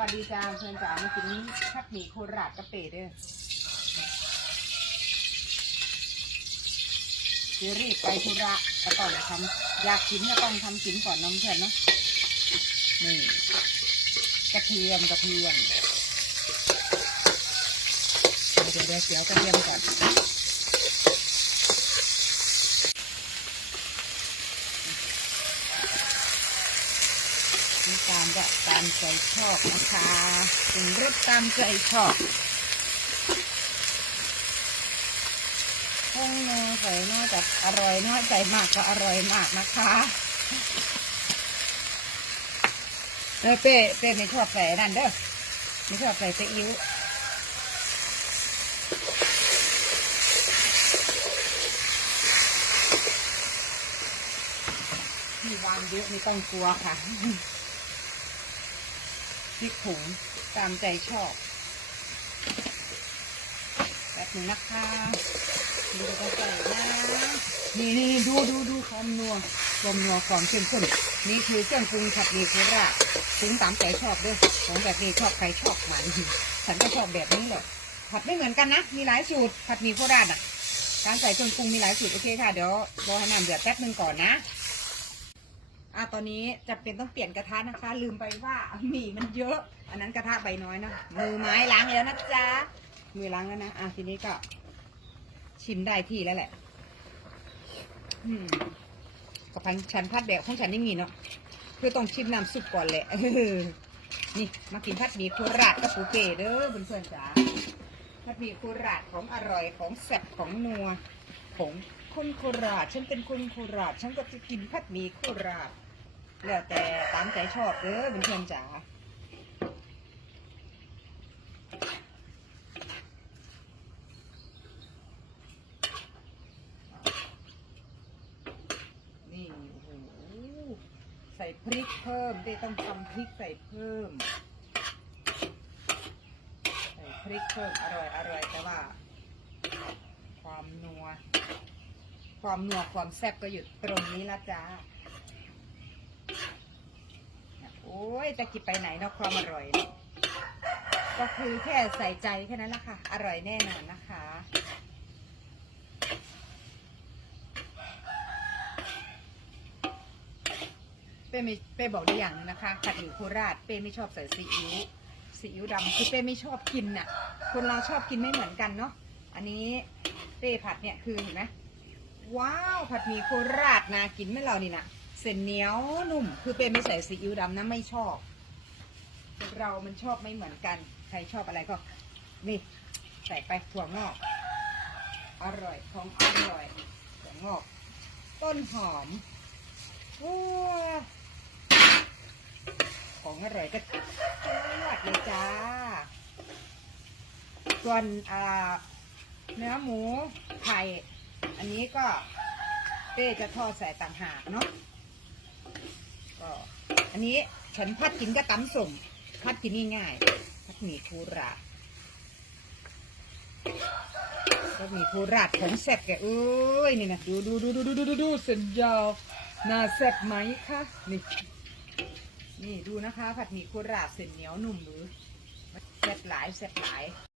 วัสดีจ้าเพื่อนจ๋ามากินผัดหมี่โคราชกะเปเด้อคือรีบไปธุระก็ต้องทำอยากกินก็ต้องทำกินก่อนน้องเพื่อนเนาะนี่กระเทียมกระเทียมเดี๋ยวเดี๋ยวเสียกระเทียมก่อนำตาลก็ตามใจชอบนะคะเป็นรสตามใจชอบห้องนูใส่น่าจะอร่อยน้อยใจมากก็อร่อยมากนะคะเออเป้เป้ไม่ชอบใส่นั่นเด้อไม่ชอบใส่ซีอิ๊วที่วางเยอะไม่ต้องกลัวค่ะ พริกผงตามใจชอบแบบนึงนะคะดูจะใส่นะนี่นี่ดูดูดูความนัวความนัวความเข้มข้นนี่คือเครื่องปรุงผัดหมี่โคราชปรุงตามใจชอบด้วยของแบบนี้ชอบใครชอบมันฉันก็ชอบแบบนี้แหละผัดไม่เหมือนกันนะ มีหลายสูตรผัดมีโคราชอะ การใส่เครื่องปรุงมีหลายสูตรโอเคค่ะ เดี๋ยวรอให้น้ำเดือดแป๊บนึงก่อนนะ อะตอนนี้จะเป็นต้องเปลี่ยนกระทะนะคะ ลืมไปว่าหมี่มันเยอะ อันนั้นกระทะใบน้อยนะมือไม้ล้างแล้วนะจ๊ะมือล้างแล้วนะอะทีนี้ก็ชิมได้ที่แล้วแหละกับพันฉันพัดแบบของฉันนี่มีเนาะคือต้องชิมน้ำซุปก่อนแหละนี่มากินพัดหมี่โคราชกับปูเป้เด้อเพื่อนๆจ๋าพัดหมี่โคราชของอร่อยของแซ่บของนัวของคนโคราชฉันเป็นคนโคราชฉันก็จะกินพัดหมี่โคราช แล้วแต่ตามใจชอบเด้อเพื่อนจ๋านี่ใส่พริกเพิ่มเต้ต้องทำพริกใส่เพิ่ม ใส่พริกเพิ่มอร่อยอร่อยแต่ว่า ความนัว ความนัวความแซ่บก็อยู่ตรงนี้ละจ้า โอ้ยจะกินไปไหนเนาะความอร่อยเนี่ยก็คือแค่ใส่ใจแค่นั้นแหละค่ะ อร่อยแน่นอนนะคะ เป้ไม่เป้บอกได้อย่างหนึงนะคะผัดหมี่โคราชเป้ไม่ชอบใส่ซีอิ๊วซีอิ๊วดำคือเป้ไม่ชอบกินน่ะ คนเราชอบกินไม่เหมือนกันเนาะอันนี้เป้ผัดเนี่ยคือเห็นไหมว้าวผัดหมี่โคราชนะกินไม่เรานี่นะ เส้นเหนียวนุ่ม คือเป้ไม่ใส่ซีอิ๊วดำนะไม่ชอบ เรามันชอบไม่เหมือนกัน ใครชอบอะไรก็ นี่ ใส่ไปถั่วงอก อร่อยของอร่อยถั่วงอก ต้นหอมว้าของอร่อยก็จวดเลยจ้า ส่วนเนื้อหมูไข่อันนี้ก็เป้จะทอดใส่ต่างหากเนาะ อันนี้ฉันพัดกินก็ตำสุ่มพัดกินง่ายๆพัดหมี่คูราก็มีโคราชของแซ่บแกเอ้ยนี่นะดูดูดูดูดูดูดูดูเส้นยาวน่าแซ่บไหมคะนี่นี่ดูนะคะ ผัดหมี่โคราชเส้นเหนียวนุ่มหรือแซ่บหลายแซ่บหลาย